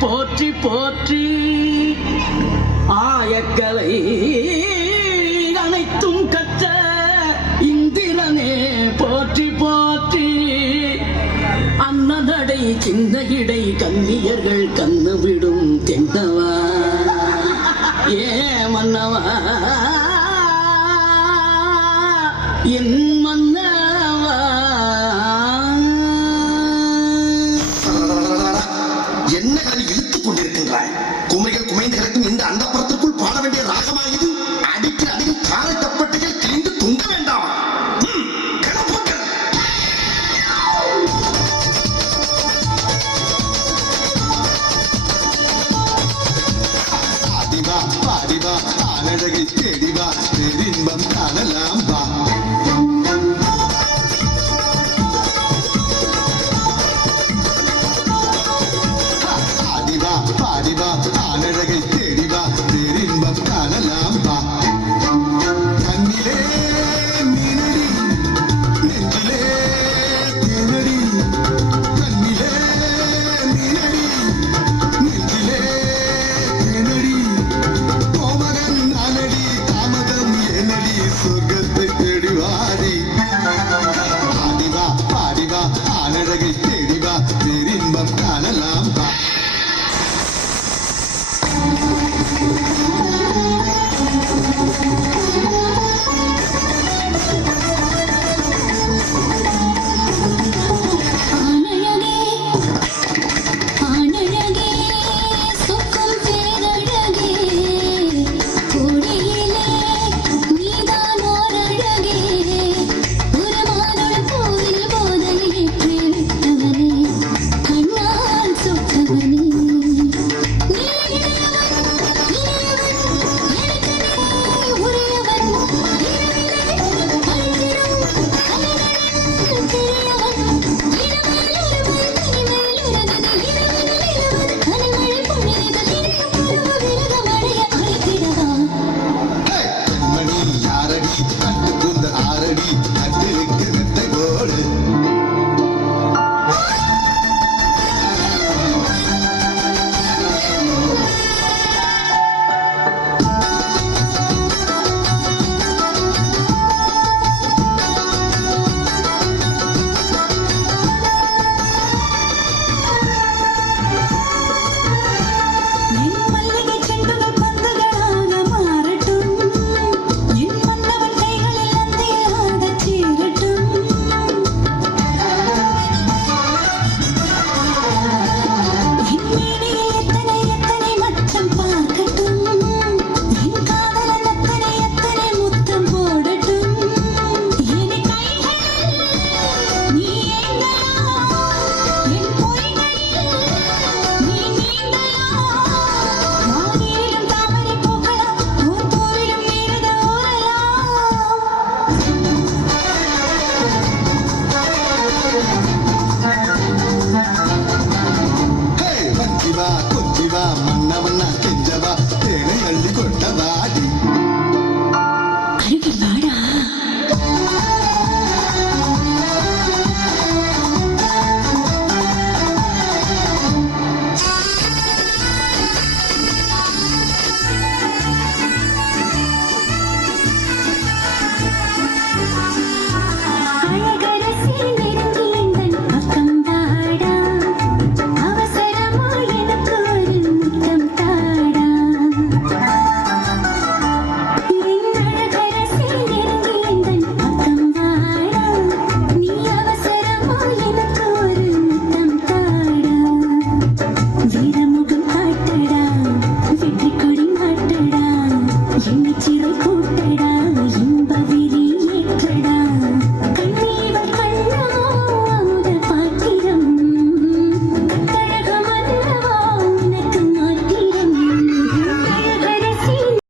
போற்றி போற்றி ஆயக்கலை அனைத்தும் கற்ற இந்திரனே போற்றி போற்றி அன்னநடை சின்ன இடை கன்னியர்கள் கண்ணு விடும் தென்னவா ஏ மன்னவா என் மன்னவா. என்ன கதை இழுத்துக் கொண்டிருக்கின்றாய்? குமைகள் குமைந்து கிடக்கும் இந்த அந்தப்புறத்திற்குள் பாட வேண்டிய ராகமா இது? அடிக்கு அடியில் காரை தப்பட்டைகள் கிழிந்து தொங்க வேண்டாமா? ஆதிவா பாடிவா ஆனழகை தேடிவா இன்பம் காணலாம் வா. ஆதிவா பாடிவா